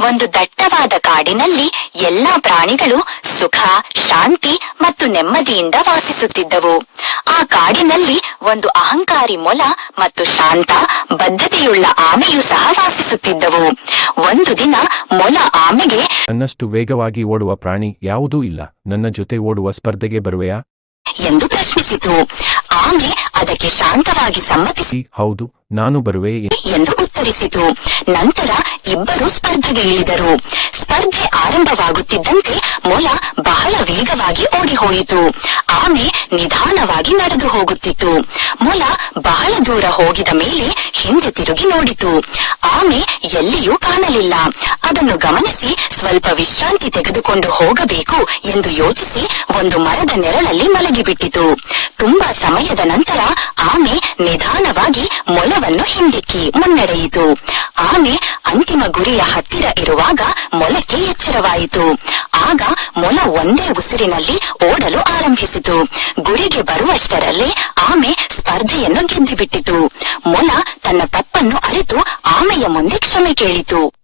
ಒಂದು ದಟ್ಟವಾದ ಕಾಡಿನಲ್ಲಿ ಎಲ್ಲಾ ಪ್ರಾಣಿಗಳು ಸುಖ ಶಾಂತಿ ಮತ್ತು ನೆಮ್ಮದಿಯಿಂದ ವಾಸಿಸುತ್ತಿದ್ದವು. ಆ ಕಾಡಿನಲ್ಲಿ ಒಂದು ಅಹಂಕಾರಿ ಮೊಲ ಮತ್ತು ಶಾಂತ ಬದ್ಧತೆಯುಳ್ಳ ಆಮೆಯೂ ಸಹ ವಾಸಿಸುತ್ತಿದ್ದವು. ಒಂದು ದಿನ ಮೊಲ ಆಮೆಗೆ ನನ್ನಷ್ಟು ವೇಗವಾಗಿ ಓಡುವ ಪ್ರಾಣಿ ಯಾವುದೂ ಇಲ್ಲ. ನನ್ನ ಜೊತೆ ಓಡುವ ಸ್ಪರ್ಧೆಗೆ ಬರುವೆಯಾ? ಎಂದು ಪ್ರಶ್ನಿಸಿತು. ಆಮೆ ಅದಕ್ಕೆ ಶಾಂತವಾಗಿ ಸಮ್ಮತಿಸಿ. ಹೌದು ನಾನು ಬರುವೆ ಎಂದು ಉತ್ತರಿಸಿತು. ನಂತರ ಇಬ್ಬರು ಸ್ಪರ್ಧೆಗೆ ಇಳಿದರು. ಸ್ಪರ್ಧೆ ಆರಂಭವಾಗುತ್ತಿದ್ದಂತೆ ಮೊಲ ಬಹಳ ವೇಗವಾಗಿ ಓಡಿ ಹೋಯಿತು ಆಮೆ ನಿಧಾನವಾಗಿ ನಡೆದು ಹೋಗುತ್ತಿತ್ತು. ಮೊಲ ಬಹಳ ದೂರ ಹೋಗಿದ ಮೇಲೆ ಹಿಂದೆ ತಿರುಗಿ ನೋಡಿತು. ಆಮೆ ಎಲ್ಲಿಯೂ ಕಾಣಲಿಲ್ಲ. ಅದನ್ನು ಗಮನಿಸಿ ಸ್ವಲ್ಪ ವಿಶ್ರಾಂತಿ ತೆಗೆದುಕೊಂಡು ಹೋಗಬೇಕು ಎಂದು ಯೋಚಿಸಿ ಒಂದು ಮರದ ನೆರಳಲ್ಲಿ ಮಲಗಿಬಿಟ್ಟಿತು. ತುಂಬಾ ಸಮಯದ ನಂತರ ಆಮೆ ನಿಧಾನವಾಗಿ ಮೊಲವನ್ನು ಹಿಂದಿಕ್ಕಿ ಮುನ್ನಡೆಯಿತು. ಆಮೆ ಅಂತಿಮ ಗುರಿಯ ಹತ್ತಿರ ಇರುವಾಗ ಮೊಲಕ್ಕೆ ಎಚ್ಚರವಾಯಿತು. ಆಗ ಮೊಲ ಒಂದೇ ಉಸಿರಿನಲ್ಲಿ ಓಡಲು ಆರಂಭಿಸಿತು. ಗುರಿಗೆ ಬರುವಷ್ಟರಲ್ಲಿ ಆಮೆ ಸ್ಪರ್ಧೆಯನ್ನು ಗೆದ್ದುಬಿಟ್ಟಿತು. ಮೊಲ ತನ್ನ ತಪ್ಪನ್ನು ಅರಿತು ಆಮೆಯ ಮುಂದೆ ಕ್ಷಮೆ ಕೇಳಿತು.